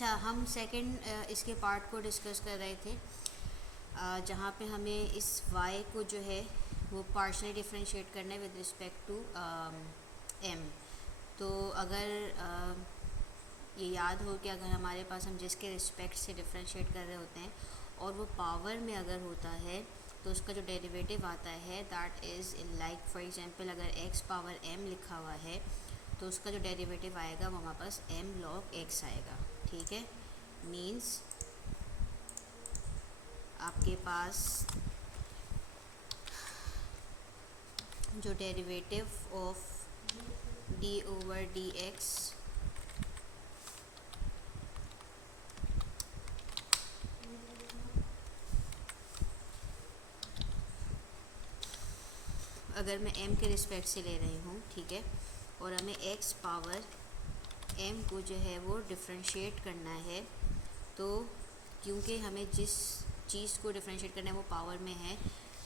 अच्छा, हम सेकंड इसके पार्ट को डिस्कस कर रहे थे, जहाँ पे हमें इस y को जो है वो पार्शली डिफरेंशिएट करना है विद रिस्पेक्ट टू m। तो अगर ये याद हो कि अगर हमारे पास हम जिसके रिस्पेक्ट से डिफरेंशिएट कर रहे होते हैं और वो पावर में अगर होता है तो उसका जो डेरिवेटिव आता है that is like for example अगर x पावर m लिखा हुआ है तो उसका जो डेरिवेटिव आएगा वो हमारे पास m log x आएगा। ठीक है, मीन्स आपके पास जो derivative of d over dx अगर मैं m के रिस्पेक्ट से ले रही हूँ, ठीक है, और हमें x पावर m को जो है वो डिफरेंशिएट करना है, तो क्योंकि हमें जिस चीज़ को डिफरेंशिएट करना है वो पावर में है,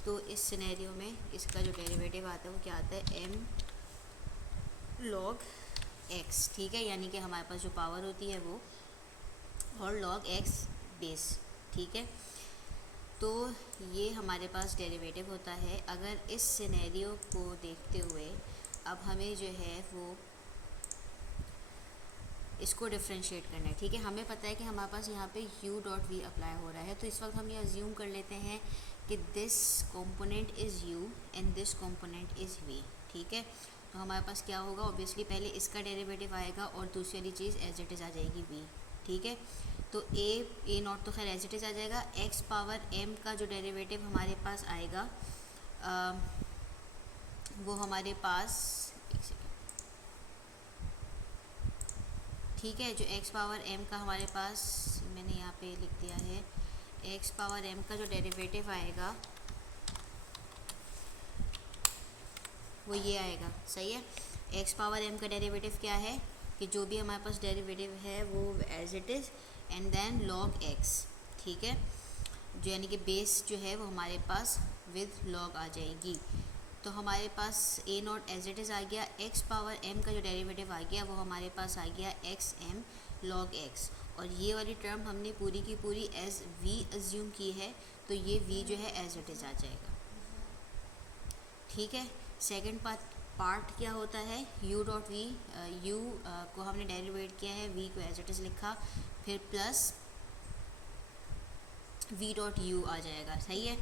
तो इस सिनेरियो में इसका जो डेरिवेटिव आता है वो क्या आता है m log x। ठीक है, यानी कि हमारे पास जो पावर होती है वो और log x बेस। ठीक है, तो ये हमारे पास डेरिवेटिव होता है। अगर इस सिनेरियो को देखते हुए अब हमें जो है वो इसको डिफरेंशिएट करना है। ठीक है, हमें पता है कि हमारे पास यहाँ पे u डॉट v अप्लाई हो रहा है, तो इस वक्त हम ये अज्यूम कर लेते हैं कि this component is u and this component is v। ठीक है, तो हमारे पास क्या होगा, ऑब्वियसली पहले इसका डेरिवेटिव आएगा और दूसरी वाली चीज़ एज इट इज़ आ जाएगी v। ठीक है, तो a नॉट तो खैर एज इट इज़ आ जाएगा। x पावर m का जो डेरिवेटिव हमारे पास आएगा वो हमारे पास, ठीक है, जो x पावर m का हमारे पास मैंने यहाँ पे लिख दिया है, x पावर m का जो डेरिवेटिव आएगा वो ये आएगा। सही है, x पावर m का डेरिवेटिव क्या है कि जो भी हमारे पास डेरिवेटिव है वो as it is and then log x। ठीक है, जो यानी कि बेस जो है वो हमारे पास विद log आ जाएगी। तो हमारे पास a not as it is आ गया, x पावर m का जो डेरिवेटिव आ गया वो हमारे पास आ गया xm log x, और ये वाली टर्म हमने पूरी की पूरी एज v अज्यूम की है, तो ये v जो है एज इट इज़ आ जाएगा। ठीक है, सेकंड पार्ट क्या होता है, u डॉट v, u को हमने डेरिवेट किया है, v को एज इट इज़ लिखा, फिर प्लस v डॉट u आ जाएगा। सही है,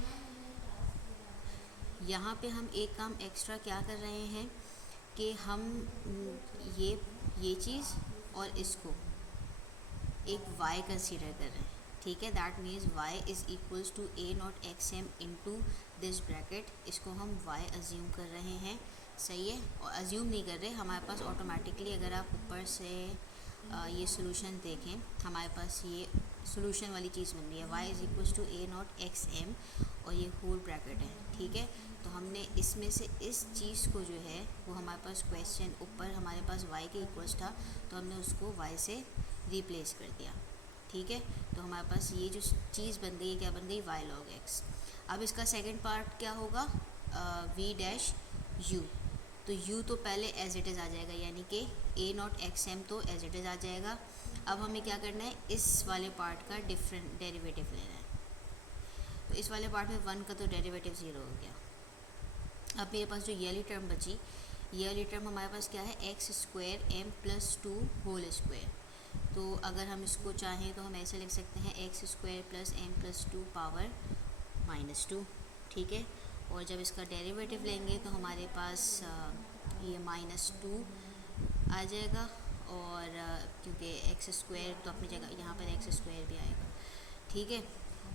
यहाँ पे हम एक काम एक्स्ट्रा क्या कर रहे हैं कि हम ये चीज़ और इसको एक y कंसीडर कर रहे हैं। ठीक है, that means y is equals to a naught x m into this bracket, इसको हम y अज्यूम कर रहे हैं। सही है, और अज्यूम नहीं कर रहे, हमारे पास ऑटोमेटिकली अगर आप ऊपर से ये सोल्यूशन देखें, हमारे पास ये सोल्यूशन वाली चीज़ बन रही है, y is equals to a naught x m और ये होल ब्रैकेट है। ठीक है, तो हमने इसमें से इस चीज़ को जो है वो हमारे पास क्वेश्चन ऊपर हमारे पास y के इक्वल्स था, तो हमने उसको y से रिप्लेस कर दिया। ठीक है, तो हमारे पास ये जो चीज़ बन गई क्या बन गई, y log x। अब इसका सेकंड पार्ट क्या होगा, v डैश u, तो u तो पहले एज इट इज़ आ जाएगा, यानी कि a नॉट एक्स एम तो एज इट इज़ आ जाएगा। अब हमें क्या करना है, इस वाले पार्ट का डिफरेंट डेरिवेटिव लेना है, तो इस वाले पार्ट में 1 का तो डेरिवेटिव 0 हो गया। अब मेरे पास जो ये वाली टर्म बची, ये वाली टर्म हमारे पास क्या है, x square m plus 2 whole square. तो अगर हम इसको चाहें तो हम ऐसे लिख सकते हैं x square plus m plus 2 power -2। ठीक है, और जब इसका डेरिवेटिव लेंगे तो हमारे पास ये -2 आ जाएगा, और क्योंकि एक्स स्क्वायर तो अपनी जगह यहाँ पर एक्स स्क्वायर भी आएगा। ठीक है,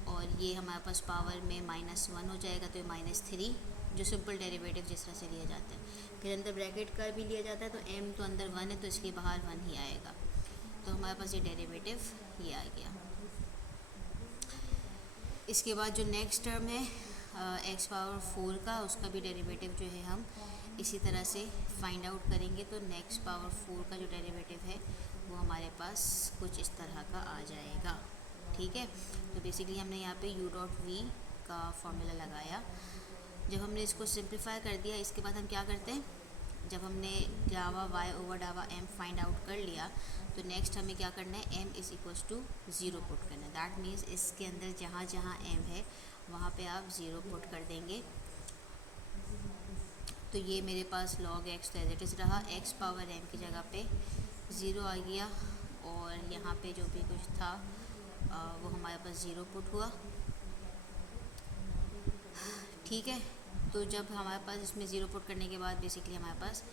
और ये हमारे पास पावर में -1 हो जाएगा, तो ये -3 जो सिंपल डेरिवेटिव जिस तरह से लिया जाता है, फिर अंदर ब्रैकेट का भी लिया जाता है, तो m तो अंदर 1 है तो इसलिए बाहर 1 ही आएगा, तो हमारे पास ये डेरिवेटिव ये आ गया। इसके बाद जो नेक्स्ट टर्म है x पावर 4 का, उसका भी डेरिवेटिव जो है हम इसी तरह से फाइंड आउट करेंगे। तो नेक्स्ट पावर 4 का जो डेरिवेटिव है वो हमारे पास कुछ इस तरह का आ जाएगा। ठीक है, तो बेसिकली हमने यहाँ पे u डॉट v का फॉर्मूला लगाया। जब हमने इसको सिंप्लीफाई कर दिया, इसके बाद हम क्या करते हैं, जब हमने डावा वाई ओवर डावा एम फाइंड आउट कर लिया तो नेक्स्ट हमें क्या करना है, m is equals to 0 put करना है। दैट मीन्स इसके अंदर जहाँ जहाँ एम है वहाँ पे आप 0 पुट कर देंगे। तो ये मेरे पास log x तो एज इट इज़ रहा, x पावर m की जगह पे 0 आ गया और यहाँ पे जो भी कुछ था वो हमारे पास 0 पुट हुआ। ठीक है, तो जब हमारे पास इसमें 0 पुट करने के बाद बेसिकली हमारे पास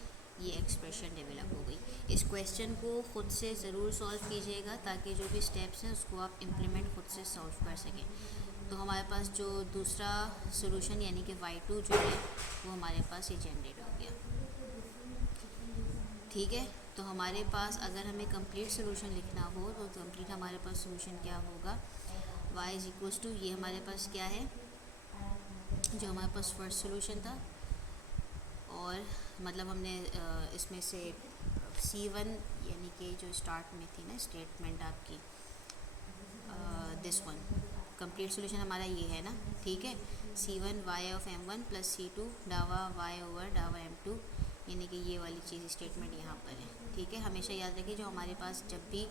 ये एक्सप्रेशन डेवलप हो गई। इस क्वेश्चन को ख़ुद से ज़रूर सॉल्व कीजिएगा ताकि जो भी स्टेप्स हैं उसको आप इम्प्लीमेंट खुद से सॉल्व कर सकें। तो हमारे पास जो दूसरा सोल्यूशन यानी कि y2 जो है वो हमारे पास ये जनरेट हो गया। ठीक है, तो हमारे पास अगर हमें कंप्लीट सोल्यूशन लिखना हो तो कंप्लीट हमारे पास सोल्यूशन क्या होगा, y इज़ इक्वल्स टू, ये हमारे पास क्या है जो हमारे पास फर्स्ट सोल्यूशन था, और मतलब हमने इसमें से C1 यानी कि जो स्टार्ट में थी ना स्टेटमेंट आपकी, दिस वन कंप्लीट सोल्यूशन हमारा ये है ना। ठीक है, C1 y of m1 plus C2 डावा y ओवर डावा m2 यानी कि ये वाली चीज़ स्टेटमेंट यहाँ पर है। ठीक है, हमेशा याद रखिए जो हमारे पास जब भी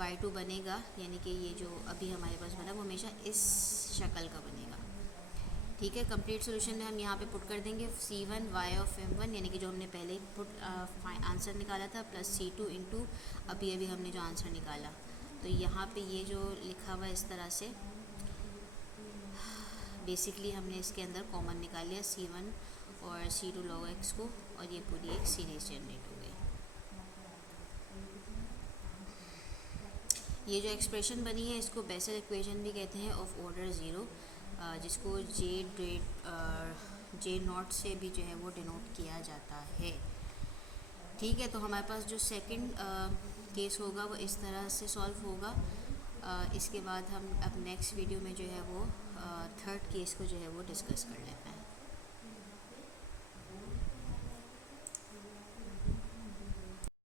y2 बनेगा यानी कि ये जो अभी हमारे पास बना वो हमेशा इस शक्ल का बनेगा। ठीक है, कंप्लीट सोल्यूशन में हम यहाँ पे पुट कर देंगे C1 y ऑफ m1 यानी कि जो हमने पहले पुट आंसर निकाला था प्लस C2 इंटू अभी हमने जो आंसर निकाला। तो यहाँ पे ये जो लिखा हुआ इस तरह से बेसिकली हमने इसके अंदर कॉमन निकाल लिया C1 और C2 log x को, और ये पूरी एक सीरीज जनरेट हो गई। ये जो एक्सप्रेशन बनी है इसको बेसल इक्वेशन भी कहते हैं ऑफ ऑर्डर 0, जिसको जे नॉट से भी जो है वो डिनोट किया जाता है। ठीक है, तो हमारे पास जो सेकंड केस होगा वो इस तरह से सॉल्व होगा। इसके बाद हम अब नेक्स्ट वीडियो में जो है वो थर्ड केस को जो है वो डिस्कस कर लेते हैं।